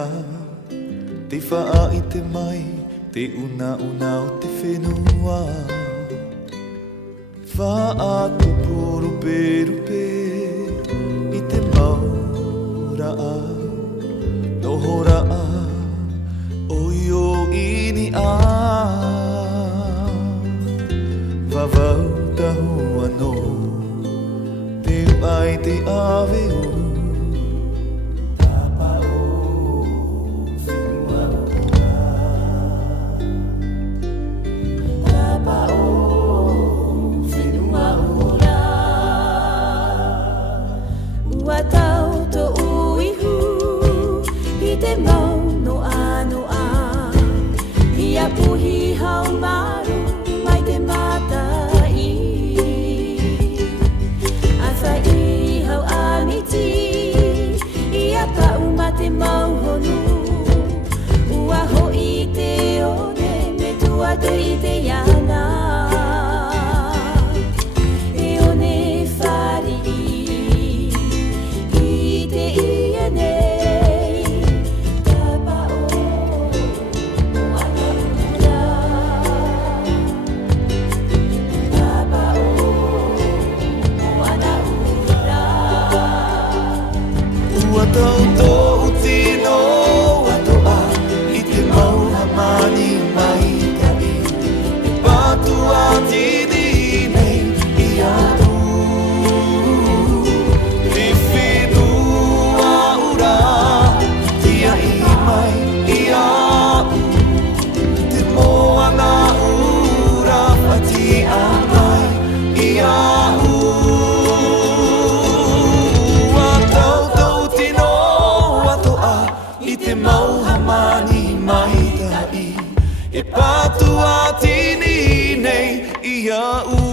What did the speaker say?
ia te whaa i te mai, te una o te whenua. Whaa tupu rupe i te maura a, nohora a, oi o ini a. Wawau tahu anō, te mai te awe o. Puhi hau maru mai te matai, asa i hau amiti ia tau ma te mauhonu. Ua hoi te one me tua te i te iana, e one whari i te iane. Ua tau tō tino atoa i te mauha mani mai kai, e pātua tini nei i atu. Te whenua ura, tia i mai i au, te moana ura whati a mai i au. I te mauha mani mai tai, e pātua tini nei i au.